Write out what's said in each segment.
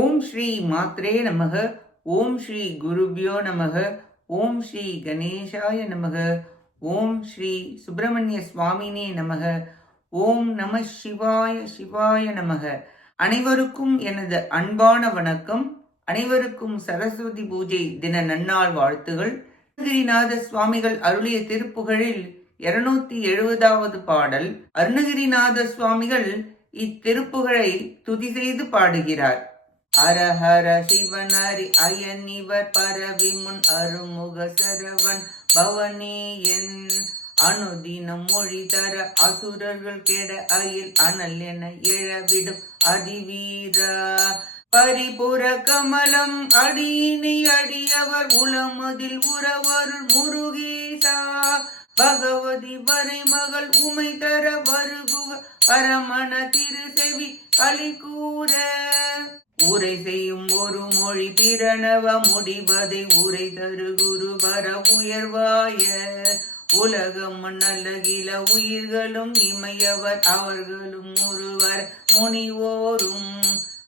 ஓம் ஸ்ரீ மாத்ரே நமக ஓம் ஸ்ரீ குருபியோ நமக ஓம் ஸ்ரீ கணேசாய நமக ஓம் ஸ்ரீ சுப்பிரமணிய சுவாமினே நமக ஓம் நம சிவாய சிவாய நமக. அனைவருக்கும் எனது அன்பான வணக்கம். அனைவருக்கும் சரஸ்வதி பூஜை தின நன்னாள் வாழ்த்துகள். அருணகிரிநாத சுவாமிகள் அருளிய திருப்புகழில் இருநூத்தி எழுபதாவது பாடல். அருணகிரிநாத சுவாமிகள் இத்திருப்புகழை துதி செய்து பாடுகிறார். அரஹர சிவனரி அயனிவர் இவர் பரவி முன் அருமுக சரவன். பவனி என் அனுதினம் மொழி தர அசுரர்கள் கெட அயில் அனல் என எழவிடும் அதிவீரா. பரிபுற கமலம் அடியினை அடியவர் உலமதில் உறவருள் முருகேசா. பகவதி வரை மகள் உமை தர வருகுக. பரமண திரு செவி கூற உரை செய்யும் ஒரு மொழி பிரணவ முடிவதை உரை தரு குரு வர உயர்வாய. உலகம் நல்லகில உயிர்களும் இமையவர் அவர்களும் ஒருவர் முனிவோரும்.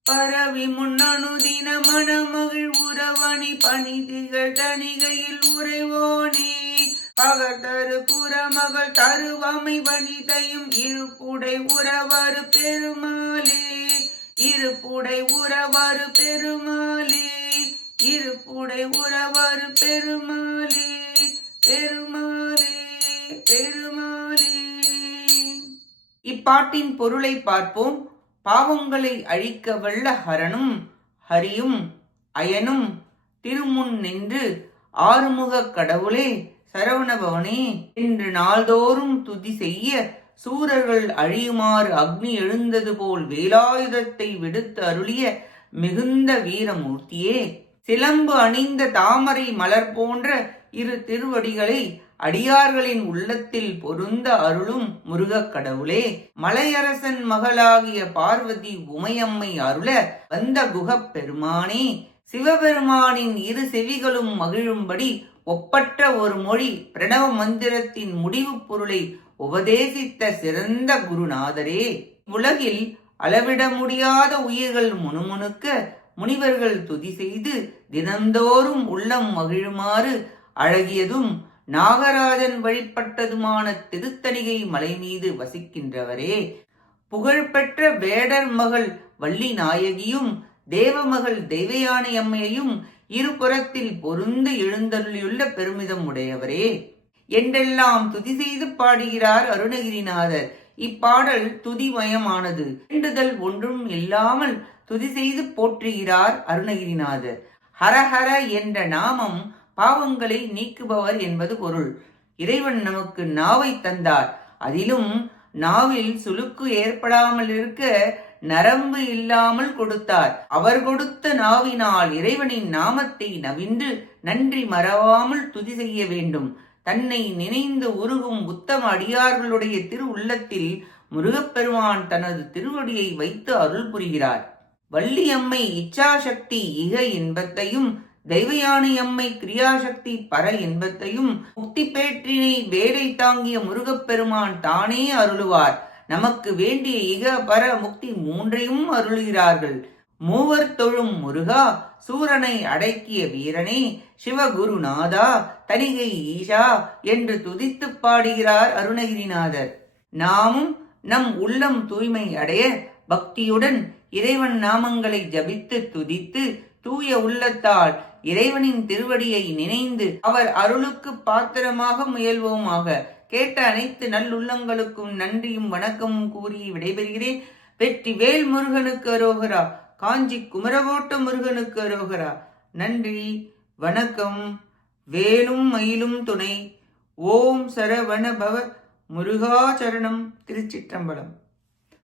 பரவி முன்னணுதின மணமகிழ் உறவணி பணி திகழ் தணிகையில் உறைவோனே. பகத்தரு புறமகள் தருவமை வனிதையும் இருப்புடை உறவரு பெருமாளே. இருப்புடை உறவரு பெருமாளி இருப்புடை உறவரு பெருமாளி பெருமாளி பெருமாளி. இப்பாட்டின் பொருளை பார்ப்போம். பாவங்களை அழிக்க வல்ல ஹரனும் ஹரியும் அயனும் திருமுன் நின்று ஆறுமுக கடவுளே சரவணபவனே என்று நாள்தோறும் துதி செய்ய சூரர்கள் அழியுமாறு அக்னி எழுந்தது போல் வேலாயுதத்தை விடுத்து அருளிய மிகுந்த வீரமூர்த்தியே சிலம்பு அணிந்த தாமரை மலர் போன்ற இரு திருவடிகளை அடியார்களின் உள்ளத்தில் பொருந்த அருளும் முருகக் கடவுளே. மலையரசன் மகளாகிய பார்வதி உமையம்மை அருள வந்த குகப் பெருமானே சிவபெருமானின் இரு செவிகளும் மகிழும்படி ஒப்பற்ற ஒரு மொழி பிரணவ மந்திரத்தின் முடிவு பொருளை உபதேசித்த சிறந்த குருநாதரே. உலகில் அளவிட முடியாத உயிர்கள் முணுமுணுக்க முனிவர்கள் துதி செய்து தினந்தோறும் உள்ளம் மகிழுமாறு அழகியதும் நாகராஜன் வழிபட்டதுமான திருத்தணிகை மலை மீது வசிக்கின்றவரே. புகழ்பெற்ற வேடர் மகள் வள்ளி நாயகியும் தேவமகள் தெய்வயானை அம்மையையும் இருபுறத்தில் பொருந்து எழுந்தருளியுள்ள பெருமிதம் உடையவரே. என்றெல்லாம் துதி செய்து பாடுகிறார் அருணகிரிநாதர். இப்பாடல் துதிமயமானது. வேண்டுதல் ஒன்றும் இல்லாமல் துதி செய்து போற்றுகிறார் அருணகிரிநாதர். ஹரஹர என்ற நாமம் பாவங்களை நீக்குபவர் என்பது பொருள். இறைவன் நமக்கு நாவை தந்தார். அதிலும் நாவில் சுளுக்கு ஏற்படாமல் இருக்க நரம்பு இல்லாமல் கொடுத்தார். அவர் கொடுத்த நாவினால் இறைவனின் நாமத்தை நவின்று நன்றி மறவாமல் துதி செய்ய வேண்டும். தன்னை நினைந்து உருகும் உத்தம அடியார்களுடைய திரு உள்ளத்தில் முருகப்பெருமான் தனது திருவடியை வைத்து அருள் புரிகிறார். வள்ளியம்மை இச்சாசக்தி இக இன்பத்தையும் தெய்வயானை அம்மை கிரியாசக்தி பர இன்பத்தையும் முக்தி பேற்றினை வேலை தாங்கிய முருகப்பெருமான் தானே அருளுவார். நமக்கு வேண்டிய இக பர முக்தி மூன்றையும் அருளுகிறார்கள். மூவர் தொழும் முருகா சூரனை அடக்கிய வீரனே சிவகுருநாதா தனிகை ஈஷா என்று துதித்து பாடுகிறார் அருணகிரிநாதர். நாமும் நம் உள்ளம் தூய்மை அடைய பக்தியுடன் இறைவன் நாமங்களை ஜபித்து துதித்து தூய உள்ளத்தால் இறைவனின் திருவடியை நினைந்து அவர் அருளுக்கு பாத்திரமாக முயல்வோமாக. கேட்ட அனைத்து நல்லுள்ளங்களுக்கும் நன்றியும் வணக்கமும் கூறி விடைபெறுகிறேன். வெற்றி வேல் முருகனுக்கு அரோகரா. காஞ்சி குமரகோட்ட முருகனுக்கு அரோகரா. நன்றி வணக்கம். வேலும் மயிலும் துணை. ஓம் சரவண பவ. முருகாச்சரணம் திருச்சிற்றம்பலம்.